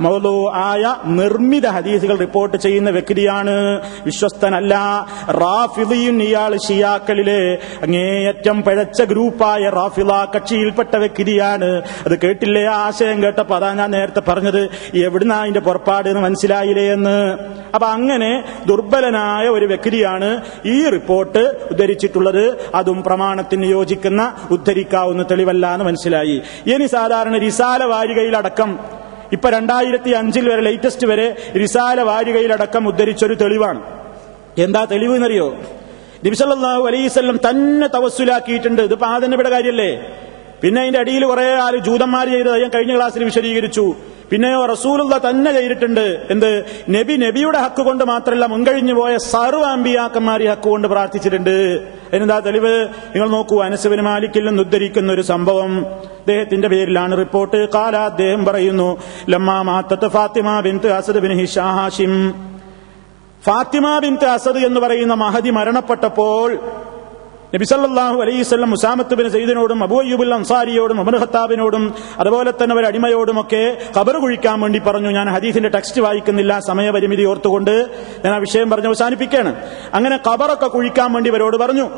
മൗലു ആയ നിർമ്മിത ഹദീസുകൾ റിപ്പോർട്ട് ചെയ്യുന്ന വ്യക്തിയാണ്. വിശ്വസ്തനല്ല. റാഫിദിയും ഇയാൾ ഷിയാക്കളിലെ അങ്ങേയറ്റം പഴച്ച ഗ്രൂപ്പായ റാഫിദ കക്ഷിയിൽപ്പെട്ട വ്യക്തിയാണ്. അത് കേട്ടില്ലേ? ആശയം കേട്ടപ്പോ അതാ ഞാൻ നേരത്തെ പറഞ്ഞത്. എവിടുന്ന അതിന്റെ പുറപ്പാട് എന്ന് മനസ്സിലായില്ലേ എന്ന്? അപ്പൊ അങ്ങനെ ദുർബലനായ ഒരു വ്യക്തിയാണ് ഈ റിപ്പോർട്ട് ഉദ്ധരിച്ചിട്ടുള്ളത്. അതും പ്രമാണത്തിന് യോജിക്കുന്ന ഉദ്ധരിക്കാവുന്ന തെളിവല്ല എന്ന് മനസ്സിലായി. ഇനി സാധാരണ റിസാല വാരികയിലടക്കം. ഇപ്പൊ രണ്ടായിരത്തി അഞ്ചിൽ വരെ ലേറ്റസ്റ്റ് വരെ റിസാല വാരികയിലടക്കം ഉദ്ധരിച്ചൊരു തെളിവാണ്. എന്താ തെളിവ് എന്നറിയോ നബിസല്ലാഹു അലൈസ്വല്ലം തന്നെ തവസ്സുലാക്കിയിട്ടുണ്ട്. ഇത് പാതന്നയുടെ കാര്യല്ലേ? പിന്നെ അതിന്റെ അടിയിൽ കുറെ ആൾ ജൂതന്മാർ ചെയ്തത് ഞാൻ കഴിഞ്ഞ ക്ലാസ്സിൽ വിശദീകരിച്ചു. പിന്നെയോ റസൂലുള്ള തന്നെ ചെയ്തിട്ടുണ്ട്. എന്ത്? നബി നബിയുടെ ഹക്ക് കൊണ്ട് മാത്രമല്ല മുൻകഴിഞ്ഞു പോയ സർവ അമ്പിയാക്കന്മാർ ഈ ഹക്ക് കൊണ്ട് പ്രാർത്ഥിച്ചിട്ടുണ്ട്. എന്താ തെളിവ്? നിങ്ങൾ നോക്കൂ അനസുബിന് മാലിക്കിൽ നിന്ന് ഉദ്ധരിക്കുന്ന ഒരു സംഭവം അദ്ദേഹത്തിന്റെ പേരിലാണ് റിപ്പോർട്ട്. കാല അദ്ദേഹം പറയുന്നു ലമ്മാ മാത്തത്ത് ഫാത്തിമ അസദ് ബിൻ ഹിഷാഹാഷിം ഫാത്തിമ ബിൻത്ത് അസദ് എന്ന് പറയുന്ന മഹതി മരണപ്പെട്ടപ്പോൾ നബിസല്ലാഹു അലൈസ്വല്ലം മുസാമത്ത് ബിൻ സയ്യിദിനോടും അബൂ അയ്യൂബുൽ അൻസാരിയോടും അമർ ഖത്താബിനോടും അതുപോലെ തന്നെ ഒരു അടിമയോടുമൊക്കെ ഖബർ കുഴിക്കാൻ വേണ്ടി പറഞ്ഞു. ഞാൻ ഹദീസിന്റെ ടെക്സ്റ്റ് വായിക്കുന്നില്ല സമയപരിമിതി ഓർത്തുകൊണ്ട് ഞാൻ ആ വിഷയം പറഞ്ഞ് അവസാനിപ്പിക്കുകയാണ്. അങ്ങനെ ഖബറൊക്കെ കുഴിക്കാൻ വേണ്ടി ഇവരോട് പറഞ്ഞു.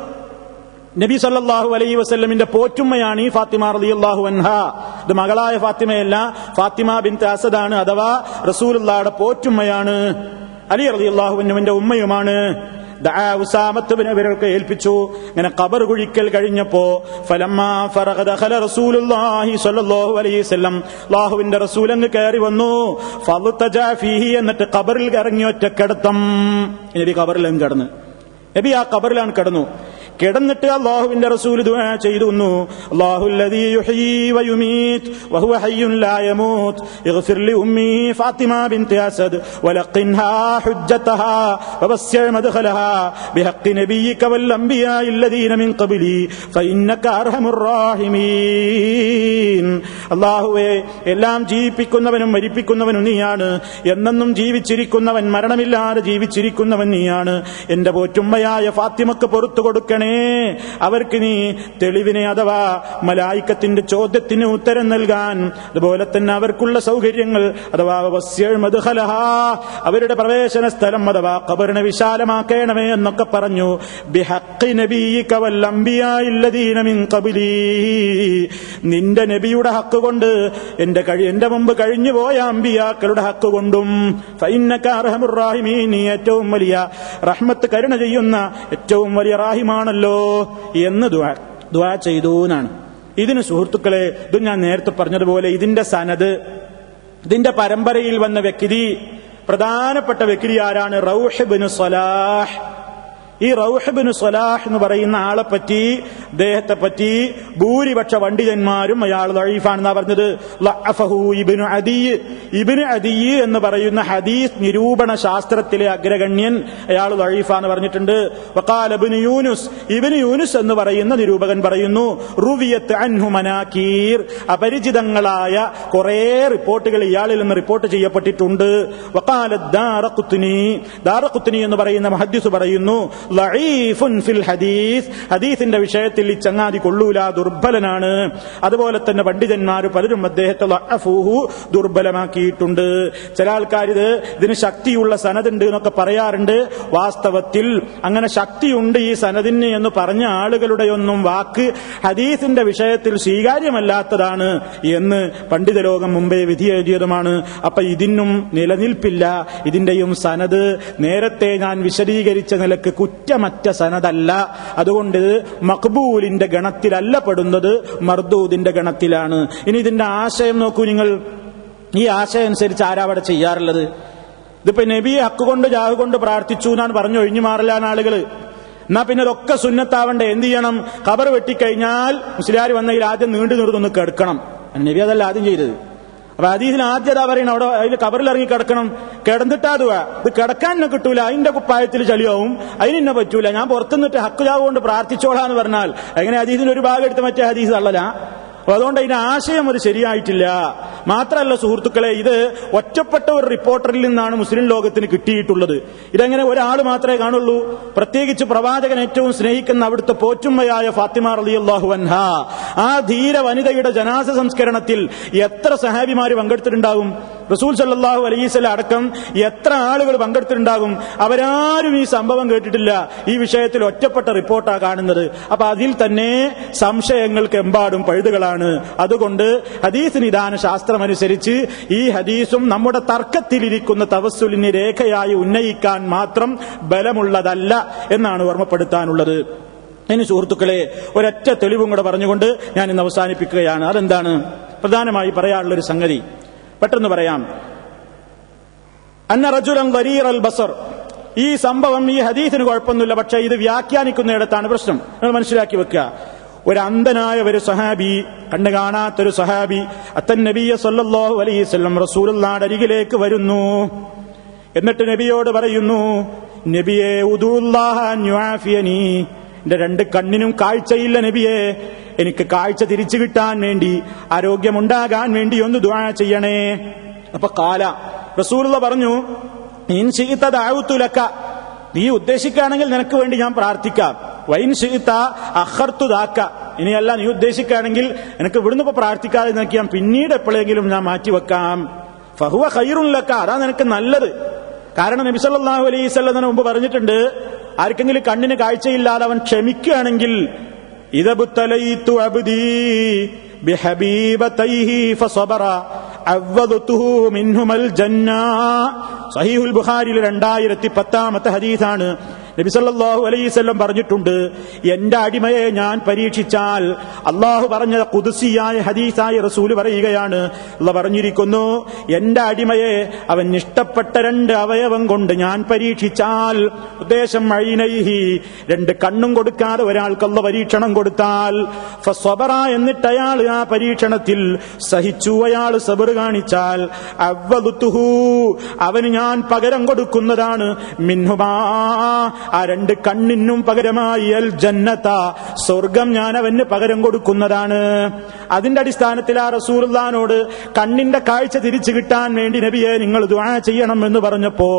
നബി സല്ലാഹു അലൈഹി വസല്ലമിന്റെ പോറ്റുമ്മയാണ് ഈ ഫാത്തിമ റളിയല്ലാഹു അൻഹ. ഇത് മകളായ ഫാത്തിമയല്ല. ഫാത്തിമ ബിൻ അസദാണ് അഥവാ റസൂലുള്ളാഹിയുടെ പോറ്റുമ്മയാണ്. അലി റളിയല്ലാഹുവിന്റെ ഉമ്മയുമാണ്. ഇവരൊക്കെ ഏൽപ്പിച്ചു. ഇങ്ങനെ കബർ കുഴിക്കൽ കഴിഞ്ഞപ്പോ ലാഹുവിന്റെ റസൂൽ അങ്ങ് കയറി വന്നു. എന്നിട്ട് കബറിൽ ഇറങ്ങി ഒറ്റക്കിടത്തം. നബി കബറിൽ അങ്ങ് കിടന്നു? നബി ആ കബറിലാണ് കിടന്നു. കിടന്നിട്ട് അള്ളാഹുവിന്റെ റസൂൽ ദുആ ചെയ്തു അല്ലാഹു الذي يحيي ويميت وهو حي لا يموت اغفر لأمي فاطمة بنت أسد ولقنها حجتها ووسع مدخلها بحق نبيك والأنبياء الذين من قبلي فإنك أرحم الراحمين അള്ളാഹുവെ എല്ലാം ജീവിപ്പിക്കുന്നവനും മരിപ്പിക്കുന്നവനും നീയാണ് എന്നെന്നും ജീവിച്ചിരിക്കുന്നവൻ മരണമില്ലാതെ ജീവിച്ചിരിക്കുന്നവൻ നീയാണ് എന്റെ പോറ്റുമ്മയായ ഫാത്തിമക്ക് പുറത്തു കൊടുക്കണേ അവർക്ക് നീ തെളിവിനെ അഥവാ മലായിക്കത്തിന്റെ ചോദ്യത്തിന് ഉത്തരം നൽകാൻ. അതുപോലെ തന്നെ അവർക്കുള്ള സൗകര്യങ്ങൾ അഥവാ അവരുടെ പ്രവേശന സ്ഥലം അഥവാ കബറിനെ വിശാലമാക്കണമേ എന്നൊക്കെ പറഞ്ഞു. നിന്റെ നബിയുടെ ഹക്ക് കൊണ്ട് എന്റെ എന്റെ മുമ്പ് കഴിഞ്ഞു പോയ അമ്പിയാക്കളുടെ ഹക്ക് കൊണ്ടും ഏറ്റവും വലിയ റഹ്മത്ത് കരുണ ചെയ്യുന്ന ഏറ്റവും വലിയ റാഹിമാണല്ലോ എന്ന് ദ്വാ ചെയ്തു എന്നാണ്. ഇതിന് സുഹൃത്തുക്കളെ ഇത് ഞാൻ നേരത്തെ പറഞ്ഞതുപോലെ ഇതിന്റെ സനത് ഇതിന്റെ പരമ്പരയിൽ വന്ന വ്യക്തി പ്രധാനപ്പെട്ട വ്യക്തി ആരാണ്? റൗഹിബിന് സലാഹ്. ഈ റൗഹബിന് സലാഹ് എന്ന് പറയുന്ന ആളെ പറ്റി അദ്ദേഹത്തെ പറ്റി ഭൂരിപക്ഷ പണ്ഡിതന്മാരും അയാൾ ലൈഫാണെന്നാ പറഞ്ഞത്. ഇബിനു അദി. ഇബ്നു അദി എന്ന് പറയുന്ന ഹദീസ് നിരൂപണ ശാസ്ത്രത്തിലെ അഗ്രഗണ്യൻ അയാൾ ലൈഫാന്ന് പറഞ്ഞിട്ടുണ്ട്. ഇബ്നു യൂനുസ്. ഇബ്നു യൂനുസ് എന്ന് പറയുന്ന നിരൂപകൻ പറയുന്നു റുവിയത്ത് അൻഹു മനാക്കീർ അപരിചിതങ്ങളായ കുറെ റിപ്പോർട്ടുകൾ ഇയാളിൽ നിന്ന് റിപ്പോർട്ട് ചെയ്യപ്പെട്ടിട്ടുണ്ട്. ദാറഖുത്നി. ദാറഖുത്നി എന്ന് പറയുന്ന മഹദ്യസ് പറയുന്നു ഫിൽ ഹദീസ്. ഹദീസിന്റെ വിഷയത്തിൽ ഈ ചങ്ങാതി കൊള്ളൂല ദുർബലനാണ്. അതുപോലെ തന്നെ പണ്ഡിതന്മാർ പലരും അദ്ദേഹത്തെ ദുർബലമാക്കിയിട്ടുണ്ട്. ചില ആൾക്കാർ ഇത് ഇതിന് ശക്തിയുള്ള സനതുണ്ട് എന്നൊക്കെ പറയാറുണ്ട്. വാസ്തവത്തിൽ അങ്ങനെ ശക്തിയുണ്ട് ഈ സനദിന് എന്ന് പറഞ്ഞ ആളുകളുടെ ഒന്നും വാക്ക് ഹദീസിന്റെ വിഷയത്തിൽ സ്വീകാര്യമല്ലാത്തതാണ് എന്ന് പണ്ഡിത ലോകം മുമ്പേ വിധി എഴുതിയതുമാണ്. അപ്പൊ ഇതിനും നിലനിൽപ്പില്ല. ഇതിന്റെയും സനത് നേരത്തെ ഞാൻ വിശദീകരിച്ച നിലയ്ക്ക് കുറ്റമറ്റ സനതല്ല. അതുകൊണ്ട് മക്ബൂലിന്റെ ഗണത്തിലല്ല പെടുന്നത് മർദൂദിന്റെ ഗണത്തിലാണ്. ഇനി ഇതിന്റെ ആശയം നോക്കൂ നിങ്ങൾ. ഈ ആശയം അനുസരിച്ച് ആരാവിടെ ചെയ്യാറുള്ളത്? ഇതിപ്പോ നബി ഹക്ക് കൊണ്ട് ജാഹ് കൊണ്ട് പ്രാർത്ഥിച്ചു എന്നാണ് പറഞ്ഞു ഒഴിഞ്ഞു മാറില്ലാണ് ആളുകൾ എന്നാ പിന്നെ ഇതൊക്കെ സുന്നത്താവണ്ടേ? എന്ത് ചെയ്യണം? കബർ വെട്ടിക്കഴിഞ്ഞാൽ മുസ്ലിയാർ വന്നതിൽ ആദ്യം നീണ്ടു നീർന്നൊന്ന് കിടക്കണം. നബി അതല്ല ആദ്യം ചെയ്തത്. അപ്പൊ അതീതിന് ആദ്യത പറയണം അവിടെ അതിൽ കബറിൽ ഇറങ്ങി കിടക്കണം. കിടന്നിട്ടാ ഇത് കിടക്കാൻ എന്നെ കിട്ടൂല. അതിന്റെ കുപ്പായത്തിൽ ചളിയാവും. അതിനെന്നെ പറ്റൂല. ഞാൻ പുറത്തുനിന്നിട്ട് ഹക്ക് കൊണ്ട് പ്രാർത്ഥിച്ചോളാ എന്ന് പറഞ്ഞാൽ എങ്ങനെ അതീതിന് ഒരു ഭാഗം എടുത്ത് മറ്റേ ഹദീസ് തള്ളല? അപ്പൊ അതുകൊണ്ട് അതിന്റെ ആശയം ഒരു ശരിയായിട്ടില്ല. മാത്രമല്ല സുഹൃത്തുക്കളെ ഇത് ഒറ്റപ്പെട്ട ഒരു റിപ്പോർട്ടറിൽ നിന്നാണ് മുസ്ലിം ലോകത്തിന് കിട്ടിയിട്ടുള്ളത്. ഇതെങ്ങനെ ഒരാൾ മാത്രമേ കാണുള്ളൂ. പ്രത്യേകിച്ച് പ്രവാചകൻ ഏറ്റവും സ്നേഹിക്കുന്ന അവിടുത്തെ പോറ്റുമ്മയായ ഫാത്തിമ റളിയല്ലാഹു അൻഹ. ആ ധീര വനിതയുടെ ജനാസ സംസ്കരണത്തിൽ എത്ര സഹാബിമാർ പങ്കെടുത്തിട്ടുണ്ടാകും? റസൂൽ സല്ലാഹു അലൈഹിസ്സല അടക്കം എത്ര ആളുകൾ പങ്കെടുത്തിട്ടുണ്ടാകും? അവരാരും ഈ സംഭവം കേട്ടിട്ടില്ല. ഈ വിഷയത്തിൽ ഒറ്റപ്പെട്ട റിപ്പോർട്ടാ കാണുന്നത്. അപ്പൊ അതിൽ തന്നെ സംശയങ്ങൾക്ക് എമ്പാടും പഴുതുകളാണ്. അതുകൊണ്ട് ഹദീസ് നിദാന ശാസ്ത്രമനുസരിച്ച് ഈ ഹദീസും നമ്മുടെ തർക്കത്തിലിരിക്കുന്ന തവസ്സുലിനെ രേഖയായി ഉന്നയിക്കാൻ മാത്രം ബലമുള്ളതല്ല എന്നാണ് ഓർമ്മപ്പെടുത്താനുള്ളത്. ഇനി സുഹൃത്തുക്കളെ ഒരൊറ്റ തെളിവും കൂടെ പറഞ്ഞുകൊണ്ട് ഞാൻ ഇന്ന് അവസാനിപ്പിക്കുകയാണ്. അതെന്താണ്? പ്രധാനമായി പറയാനുള്ള ഒരു സംഗതി. പെട്ടെന്ന് പറയാം. അന്ന റജുലൻ വരീർ അൽ ബസർ. ഈ സംഭവം ഈ ഹദീസിന് കുഴപ്പമൊന്നുമില്ല പക്ഷേ ഇത് വ്യാഖ്യാനിക്കുന്നിടത്താണ് പ്രശ്നം. നിങ്ങൾ മനസ്സിലാക്കി വെക്കുക. ഒരു അന്ധനായ ഒരു സഹാബി കണ്ണു കാണാത്തൊരു സഹാബി അത്തൻ നബിയ സല്ലാഹു അലൈഹി വസല്ലം റസൂലുള്ളാഹിന്റെ അരികിലേക്ക് വരുന്നു. എന്നിട്ട് നബിയോട് പറയുന്നു നബിയെ എന്റെ രണ്ട് കണ്ണിനും കാഴ്ചയില്ല നബിയെ. എനിക്ക് കാഴ്ച തിരിച്ചു കിട്ടാൻ വേണ്ടി ആരോഗ്യമുണ്ടാകാൻ വേണ്ടി ഒന്ന് ദുആ ചെയ്യണേ. അപ്പൊ കാല റസൂലുള്ള പറഞ്ഞു നീൻ ലക." നീ ഉദ്ദേശിക്കുകയാണെങ്കിൽ നിനക്ക് വേണ്ടി ഞാൻ പ്രാർത്ഥിക്കാം. വൈൻ ഇനിയല്ല നീ ഉദ്ദേശിക്കുകയാണെങ്കിൽ എനിക്ക് ഇവിടുന്ന് ഇപ്പൊ പ്രാർത്ഥിക്കാതെ നിനക്ക് ഞാൻ പിന്നീട് എപ്പോഴെങ്കിലും ഞാൻ മാറ്റിവെക്കാം. ഫഹുവ ഖൈറുൻ ലക അതാ നിനക്ക് നല്ലത്. കാരണം നബിസല്ലാഹു വസല്ലം മുമ്പ് പറഞ്ഞിട്ടുണ്ട് ആർക്കെങ്കിലും കണ്ണിന് കാഴ്ചയില്ലാതെ അവൻ ക്ഷമിക്കുകയാണെങ്കിൽ ഇതബുത്തലയിത്തു ജന്ന. സഹീഹുൽ രണ്ടായിരത്തി പത്താമത്തെ ഹദീസാണ്. നബി അലൈസ്വല്ലം പറഞ്ഞിട്ടുണ്ട് എന്റെ അടിമയെ ഞാൻ പരീക്ഷിച്ചാൽ അള്ളാഹു പറഞ്ഞ കുതിസിയായ ഹദീസായ റസൂൽ പറയുകയാണ്. അള്ള പറഞ്ഞിരിക്കുന്നു എന്റെ അടിമയെ അവൻ ഇഷ്ടപ്പെട്ട രണ്ട് അവയവം കൊണ്ട് ഞാൻ പരീക്ഷിച്ചാൽ ഉദ്ദേശം അഴിനൈഹി രണ്ട് കണ്ണും കൊടുക്കാതെ ഒരാൾക്കുള്ള പരീക്ഷണം കൊടുത്താൽ ഫസ്വബറ എന്നിട്ട് അയാൾ ആ പരീക്ഷണത്തിൽ സഹിച്ചു അയാൾ സബർ കാണിച്ചാൽ അവന് ഞാൻ പകരം കൊടുക്കുന്നതാണ് മിൻഹുമാ ആ രണ്ട് കണ്ണിനും പകരമായി അൽ ജന്നത്ത സ്വർഗം ഞാൻ അവന് പകരം കൊടുക്കുന്നതാണ്. അതിന്റെ അടിസ്ഥാനത്തിൽ ആ റസൂർദാനോട് കണ്ണിന്റെ കാഴ്ച തിരിച്ചു കിട്ടാൻ വേണ്ടി നബിയെ നിങ്ങൾ ദുആ ചെയ്യണം എന്ന് പറഞ്ഞപ്പോ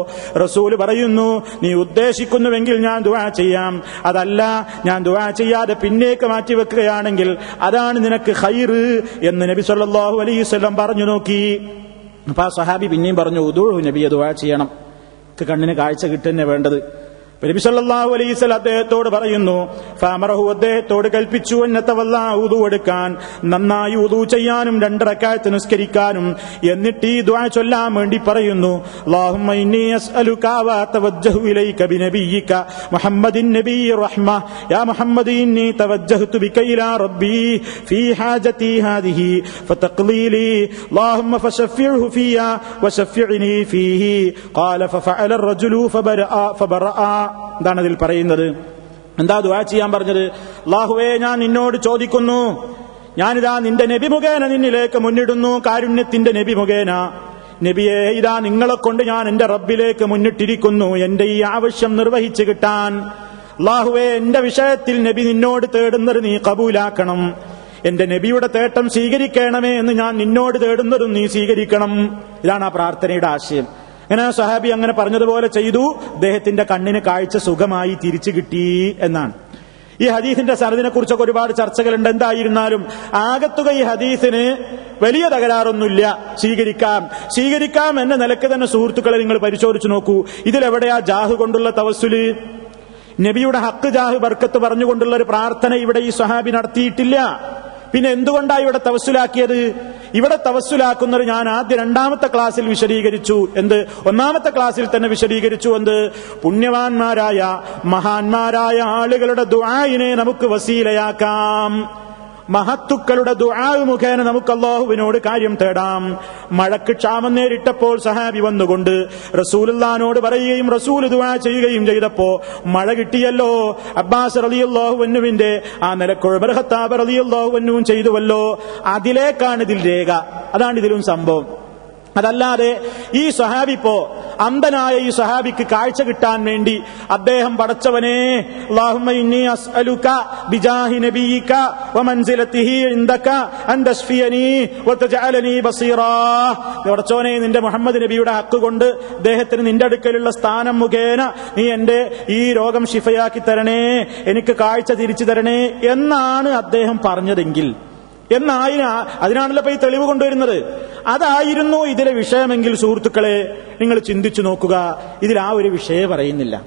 റസൂൽ പറയുന്നു നീ ഉദ്ദേശിക്കുന്നുവെങ്കിൽ ഞാൻ ദുആ ചെയ്യാം. അതല്ല ഞാൻ ദുആ ചെയ്യാതെ പിന്നേക്ക് മാറ്റി വെക്കുകയാണെങ്കിൽ അതാണ് നിനക്ക് ഹൈറ് എന്ന് നബി സല്ലല്ലാഹു അലൈഹി വസല്ലം പറഞ്ഞു നോക്കി. അപ്പൊ ആ സഹാബി പിന്നെയും പറഞ്ഞു ഉദൂ നബിയെ ദുആ ചെയ്യണം. കണ്ണിന് കാഴ്ച കിട്ടുന്നെ വേണ്ടത്. നബി സല്ലല്ലാഹു അലൈഹി വസല്ലം അദ്ദേഹത്തോട് പറയുന്നു ഫാമറഹു അദ്ദേഹത്തോട് കൽപ്പിച്ചു എന്നത്തവല്ല ഉദു എടുക്കാൻ നന്നായി ഉദു ചെയ്യാനും രണ്ടറക്കായത്ത് നിസ്കരിക്കാനും എന്നിട്ട് ഈ ദുആ ചൊല്ലാൻ വേണ്ടി പറയുന്നു അല്ലാഹുമ്മ ഇന്നി അസ്അലുക വ തവജ്ജഹു ഇലൈക ബിനബിയിക മുഹമ്മദിൻ നബിയി റഹ്മ യാ മുഹമ്മദ് ഇന്നി തവജ്ജഹ്തു ബിക ഇലാ റബ്ബി ഫീ ഹാജതി ഹാദിഹി ഫതഖ്ലി ലി اللهم فشفعه فيها وشفعني فيه قال ففعل الرجل فبرأ فبرأ എന്താണ് അതിൽ പറയുന്നത്. എന്താ ദുവാ ചെയ്യാൻ പറഞ്ഞത്? അള്ളാഹുവേ ഞാൻ നിന്നോട് ചോദിക്കുന്നു. ഞാനിതാ നിന്റെ നബി മുഖേന നിന്നിലേക്ക് മുന്നിടുന്നു. കാരുണ്യത്തിന്റെ നബി മുഖേന. നബിയെ ഇതാ നിങ്ങളെ കൊണ്ട് ഞാൻ എന്റെ റബ്ബിലേക്ക് മുന്നിട്ടിരിക്കുന്നു. എന്റെ ഈ ആവശ്യം നിർവഹിച്ചു കിട്ടാൻ. ലാഹുവേ എന്റെ വിഷയത്തിൽ നബി നിന്നോട് തേടുന്നത് നീ കബൂലാക്കണം. എന്റെ നബിയുടെ തേട്ടം സ്വീകരിക്കണമേ എന്ന് ഞാൻ നിന്നോട് തേടുന്നതും നീ സ്വീകരിക്കണം. ഇതാണ് ആ പ്രാർത്ഥനയുടെ ആശയം. അങ്ങനെ ആ സഹാബി അങ്ങനെ പറഞ്ഞതുപോലെ ചെയ്തു. അദ്ദേഹത്തിന്റെ കണ്ണിന് കാഴ്ച സുഖമായി തിരിച്ചു കിട്ടി എന്നാണ്. ഈ ഹദീസിന്റെ സനദിനെ കുറിച്ചൊക്കെ ഒരുപാട് ചർച്ചകളുണ്ട്. എന്തായിരുന്നാലും ആകത്തുക ഈ ഹദീസിന് വലിയ തകരാറൊന്നുമില്ല. സ്വീകരിക്കാം. സ്വീകരിക്കാം എന്ന നിലയ്ക്ക് തന്നെ സുഹൃത്തുക്കളെ നിങ്ങൾ പരിശോധിച്ചു നോക്കൂ. ഇതിലെവിടെയാ ജാഹ് കൊണ്ടുള്ള തവസുൽ നബിയുടെ ഹക്ക് ജാഹ് ബർക്കത്ത് പറഞ്ഞുകൊണ്ടുള്ള ഒരു പ്രാർത്ഥന ഇവിടെ ഈ സഹാബി നടത്തിയിട്ടില്ല. പിന്നെ എന്തുകൊണ്ടാണ് ഇവിടെ തവസ്സുലാക്കിയത്? ഇവിടെ തവസ്സുലാക്കുന്നത് ഞാൻ ആദ്യ രണ്ടാമത്തെ ക്ലാസ്സിൽ വിശദീകരിച്ചു. എന്ത്? ഒന്നാമത്തെ ക്ലാസ്സിൽ തന്നെ വിശദീകരിച്ചു. എന്ത്? പുണ്യവാന്മാരായ മഹാന്മാരായ ആളുകളുടെ ദുആയിനെ നമുക്ക് വസീലയാക്കാം. മഹത്തുക്കളുടെ ദുആവ് മുഖേന നമുക്ക് അള്ളാഹുവിനോട് കാര്യം തേടാം. മഴക്ക് ക്ഷാമം നേരിട്ടപ്പോൾ സഹാബി വന്നുകൊണ്ട് റസൂലുള്ളാനോട് പറയുകയും റസൂൽ ദുആ ചെയ്യുകയും ചെയ്തപ്പോ മഴ കിട്ടിയല്ലോ. അബ്ബാസ് റളിയല്ലാഹുവിന്റെ ആ നിലക്കുഴ ഖത്താബ് റളിയല്ലാഹുവിനും ചെയ്തുവല്ലോ. അതിലേക്കാണ് ഇതിൽ രേഖ. അതാണ് ഇതിലും സംഭവം. അതല്ലാതെ ഈ സഹാബി ഇപ്പോ അന്ധനായ ഈ സഹാബിക്ക് കാഴ്ച കിട്ടാൻ വേണ്ടി അദ്ദേഹം പടച്ചവനെ പടച്ചോനെ നിന്റെ മുഹമ്മദ് നബിയുടെ ഹക്ക് കൊണ്ട് അദ്ദേഹത്തിന് നിന്റെ അടുക്കലുള്ള സ്ഥാനം മുഖേന നീ എന്റെ ഈ രോഗം ശിഫയാക്കി തരണേ എനിക്ക് കാഴ്ച തിരിച്ചു തരണേ എന്നാണ് അദ്ദേഹം പറഞ്ഞതെങ്കിൽ. എന്നായി അതിനാണല്ലോ ഈ തെളിവ് കൊണ്ടുവരുന്നത്. അതായിരുന്നു ഇതിലെ വിഷയമെങ്കിൽ സുഹൃത്തുക്കളെ നിങ്ങൾ ചിന്തിച്ചു നോക്കുക. ഇതിൽ ആ ഒരു വിഷയം പറയുന്നില്ല.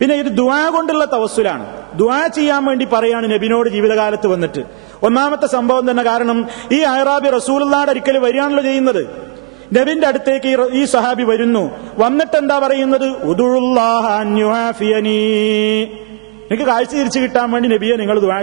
പിന്നെ ഇത് ദുവാ കൊണ്ടുള്ള തവസ്സുലാണ്. ദുവാ ചെയ്യാൻ വേണ്ടി പറയാണ് നബിനോട് ജീവിതകാലത്ത് വന്നിട്ട്. ഒന്നാമത്തെ സംഭവം തന്നെ കാരണം ഈ അയറാബി റസൂലുള്ളാടെ ഒരിക്കൽ വരികയാണല്ലോ ചെയ്യുന്നത്. നബിന്റെ അടുത്തേക്ക് ഈ സഹാബി വരുന്നു. വന്നിട്ട് എന്താ പറയുന്നത്. എനിക്ക് കാഴ്ച തിരിച്ചു കിട്ടാൻ വേണ്ടി നബിയെ നിങ്ങൾ ദുവാ